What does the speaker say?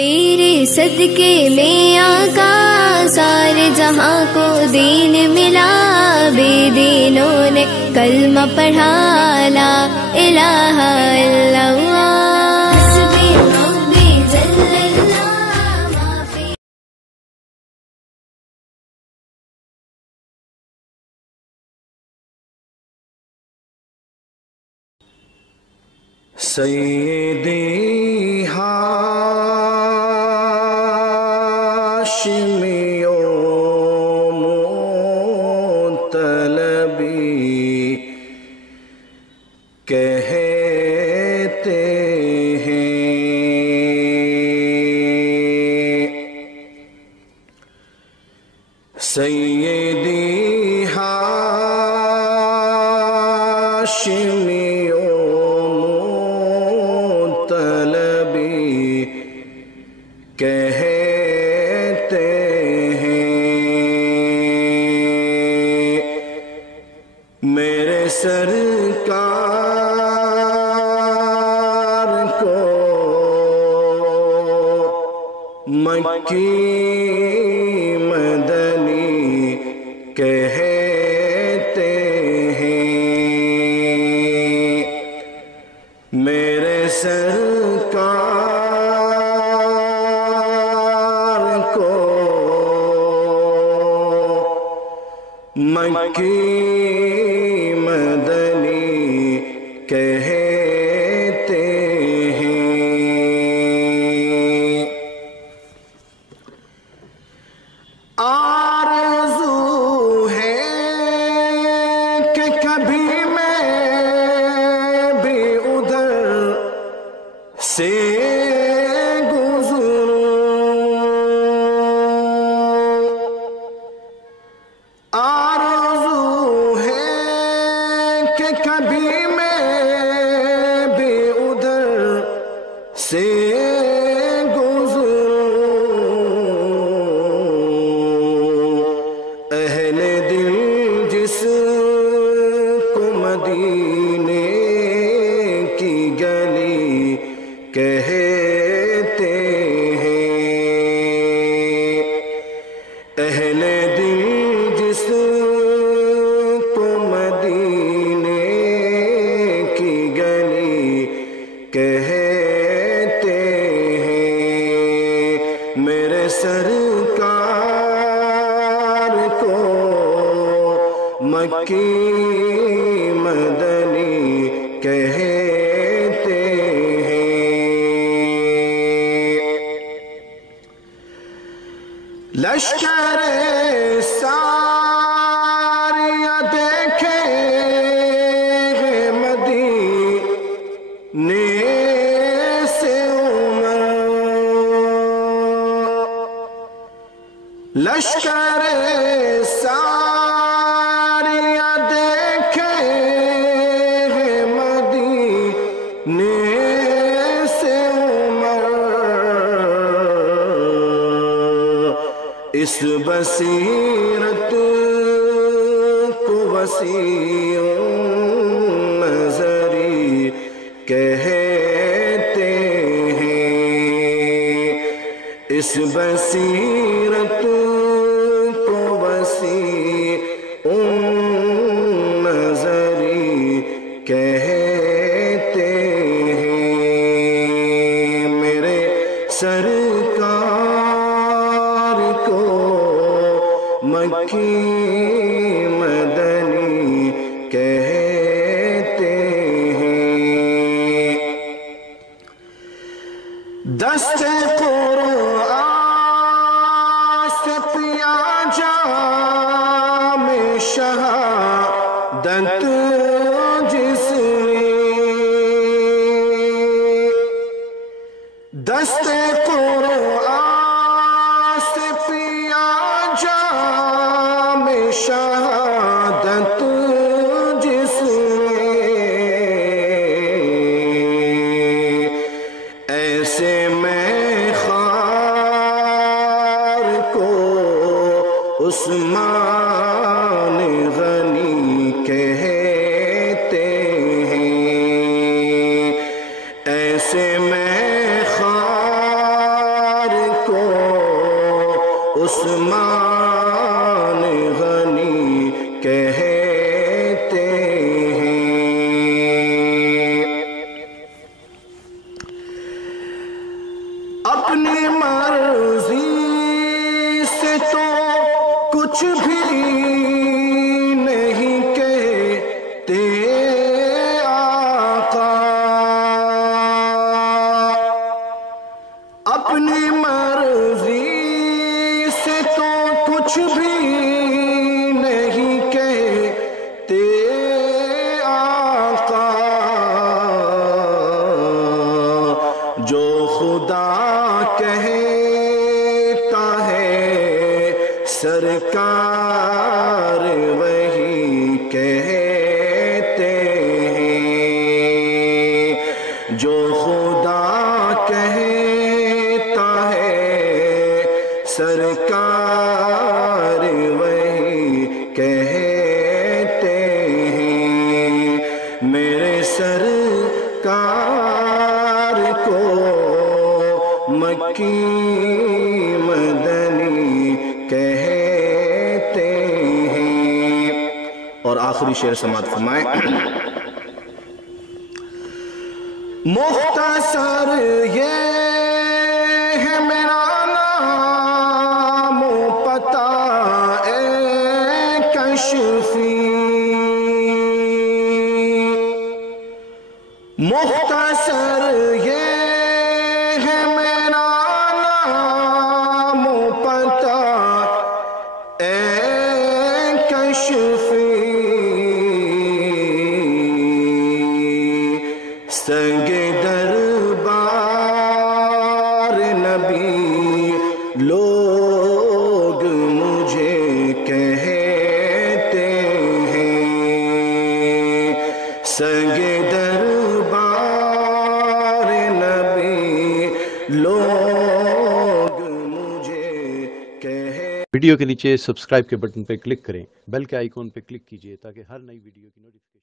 تیرے صدقے میں آقا سارے جہاں کو دین ملا، بے دینوں نے کلمہ پڑھا لا الہ الا اللہ، حسبی ربی جل اللہ ما فی۔ سیدی ہاشمی و مطلبی کہتے ہیں، سیدی ہاشمی کہتے ہیں، میرے سرکار کو مکی مدنی کہتے ہیں، میرے سرکار کو مکی مدنی کہتے ہیں۔ آرزو ہے کہ کبھی میں بھی ادھر سے آرزو ہے کہ کبھی میں بھی ادھر سے گزروں، اہل دل جس کو مدینے کی گلی کہتے ہیں، اہل دل جس کو مدینے کی گلی کہتے ہیں، میرے سرکار کو مکی مدنی کہتے ہیں۔ لشکر ساریہ دیکھے مدینے سے عمر، لشکر ساریہ دیکھے مدینے سے عمر، اس بصیرت کو وسیع نظری کہتے ہیں، اس بصیرت کو وسیع نظری کہتے ہیں، میرے سرکار کو مکی مدنی کہتے ہیں۔ دست قرآن سے پیا جام شہادت جس نے، دست قرآن سے پیا جام شہادت جس نے، ایسے میں خار کو عثمان غنی کہتے ہیں، ایسے میں خار عثمان غنی کہتے ہیں۔ اپنی مرضی سے تو کچھ بھی نہیں کہتے آقا، اپنی مرضی سے تو کچھ بھی نہیں کہتے آقا، جو خدا کہتا ہے سرکار وہی کہتے ہیں، جو خدا کہتا ہے سرکار وہی کہتے ہیں۔ میرے سرکار کو مکی مدنی کہتے ہیں۔ اور آخری شعر سماعت فرمائیں۔ مختصر یہ ہے میرا نام و پتہ اے کشفی، مختصر یہ ہے میرا نام و پتہ اے کشفی، سنگ دربار نبی لوگ مجھے کہتے ہیں، سنگ دربار نبی لوگ مجھے کہتے۔ ویڈیو کے نیچے سبسکرائب کے بٹن پہ کلک کریں، بیل کے آئیکن پہ کلک کیجئے تاکہ ہر نئی ویڈیو کی نوٹیفیکیشن